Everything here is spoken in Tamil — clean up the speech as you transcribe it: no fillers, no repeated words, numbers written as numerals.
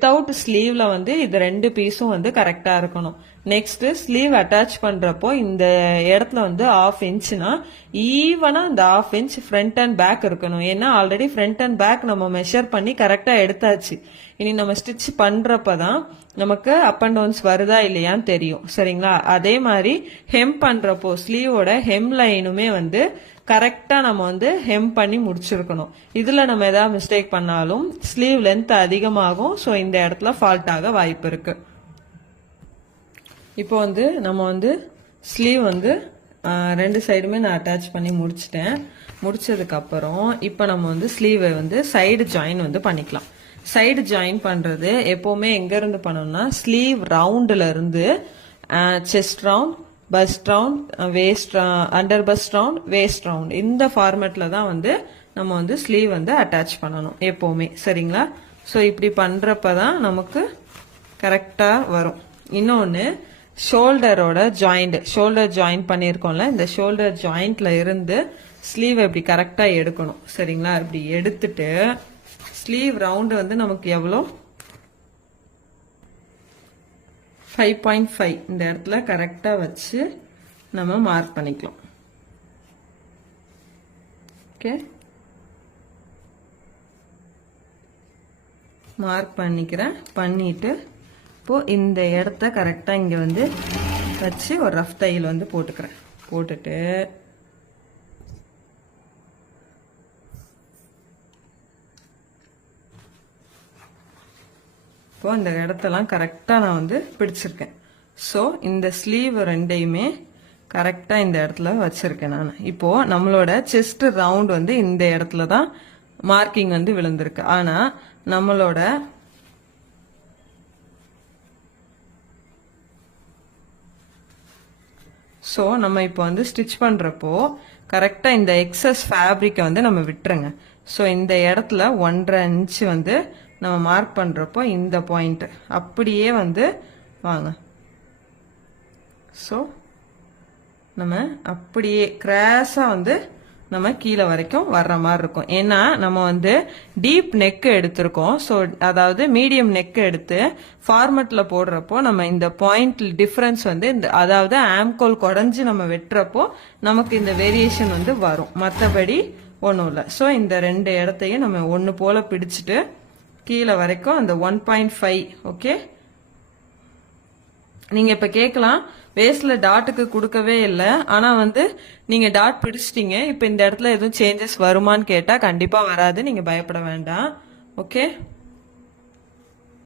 வித்தவுட் ஸ்லீவ்ல வந்து இது 2 பீஸும் வந்து கரெக்டா இருக்கணும். நெக்ஸ்ட் ஸ்லீவ் அட்டாச் பண்றப்போ இந்த இடத்துல வந்து 1/2 இன்ச்னா ஈவனா இந்த 1/2 இன்ச் ஃப்ரண்ட் அண்ட் பேக் இருக்கணும். ஏன்னா ஆல்ரெடி ஃப்ரண்ட் அண்ட் பேக் நம்ம மெஷர் பண்ணி கரெக்டா எடுத்தாச்சு. இனி நம்ம ஸ்டிச் பண்றப்பதான் நமக்கு அப் அண்ட் டவுன்ஸ் வருதா இல்லையான்னு தெரியும். சரிங்களா? அதே மாதிரி ஹெம் பண்றப்போ ஸ்லீவோட ஹெம் லைனுமே வந்து கரெக்டா நம்ம வந்து ஹெம் பண்ணி முடிச்சிருக்கணும். இதுல நம்ம ஏதாவது மிஸ்டேக் பண்ணாலும் ஸ்லீவ் லென்த் அதிகமாகும். ஸோ இந்த இடத்துல ஃபால்ட் ஆக வாய்ப்பு இருக்கு. இப்போ வந்து நம்ம வந்து ஸ்லீவ் வந்து 2 சைடுமே நான் அட்டாச் பண்ணி முடிச்சிட்டேன். முடிச்சதுக்கு அப்புறம் இப்போ நம்ம வந்து ஸ்லீவை வந்து சைடு ஜாயின் வந்து பண்ணிக்கலாம். சைடு ஜாயின் பண்றது எப்பவுமே எங்க இருந்து பண்ணணும்னா ஸ்லீவ் ரவுண்ட்ல இருந்து chest round, first round, waste, under first round, waste round, இந்த ஃபார்மேட்ல தான் வந்து நம்ம வந்து ஸ்லீவ் வந்து அட்டாச் பண்ணணும் எப்பவுமே. சரிங்களா? ஸோ இப்படி பண்றப்பதான் நமக்கு கரெக்டா வரும். இன்னொன்னு ஷோல்டரோட ஜாயிண்ட், ஷோல்டர் ஜாயின் பண்ணியிருக்கோம்ல, இந்த ஷோல்டர் ஜாயிண்ட்ல இருந்து ஸ்லீவ் இப்படி கரெக்டா எடுக்கணும். சரிங்களா? இப்படி எடுத்துட்டு ஸ்லீவ் ரவுண்ட் வந்து நமக்கு எவ்வளோ 5.5 இந்த இடத்துல கரெக்டா வச்சு நம்ம மார்க் பண்ணிக்கலாம். ஓகே, மார்க் பண்ணிக்கிறேன். பண்ணிட்டு இப்போ இந்த இடத்த கரெக்டா இங்க வந்து வச்சு ஒரு ரஃப் தையல் வந்து போட்டுக்கிறேன். போட்டுட்டு இப்போ இந்த இடத்தெல்லாம் கரெக்டா நான் வந்து பிடிச்சிருக்கேன். ஸோ இந்த ஸ்லீவ் 2யுமே கரெக்டா இந்த இடத்துல வச்சிருக்கேன் நான். இப்போ நம்மளோட செஸ்ட் ரவுண்ட் வந்து இந்த இடத்துல தான் மார்க்கிங் வந்து விழுந்திருக்கு. ஆனா நம்மளோட ஸோ நம்ம இப்போ வந்து ஸ்டிச் பண்றப்போ கரெக்டா இந்த எக்ஸஸ் ஃபேப்ரிக்கை வந்து நம்ம விட்டுருங்க. ஸோ இந்த இடத்துல 1.5 இன்ச் வந்து நம்ம மார்க் பண்றப்போ இந்த பாயிண்ட் அப்படியே வந்து வாங்க. ஸோ நம்ம அப்படியே கிராஸா வந்து நம்ம கீழே வரைக்கும் வர்ற மாதிரி இருக்கும். ஏன்னா நம்ம வந்து டீப் நெக் எடுத்திருக்கோம். ஸோ அதாவது மீடியம் நெக் எடுத்து ஃபார்மட்ல போடுறப்போ நம்ம இந்த பாயிண்ட் டிஃபரன்ஸ் வந்து இந்த அதாவது ஆம்கோல் குறைஞ்சு நம்ம வெட்டுறப்போ நமக்கு இந்த வேரியேஷன் வந்து வரும். மற்றபடி ஒன்றும் இல்லை. ஸோ இந்த 2 இடத்தையும் நம்ம ஒன்று போல பிடிச்சிட்டு கீழே வரைக்கும் அந்த 1.5. ஓகே, நீங்க இப்ப கேட்கலாம் வேஸ்ட்ல டாட்டுக்கு கொடுக்கவே இல்லை, ஆனா வந்து நீங்க டாட் பிடிச்சிட்டீங்க, இப்ப இந்த இடத்துல எதுவும் சேஞ்சஸ் வருமான்னு கேட்டா கண்டிப்பா வராது. நீங்க பயப்பட வேண்டாம். ஓகே.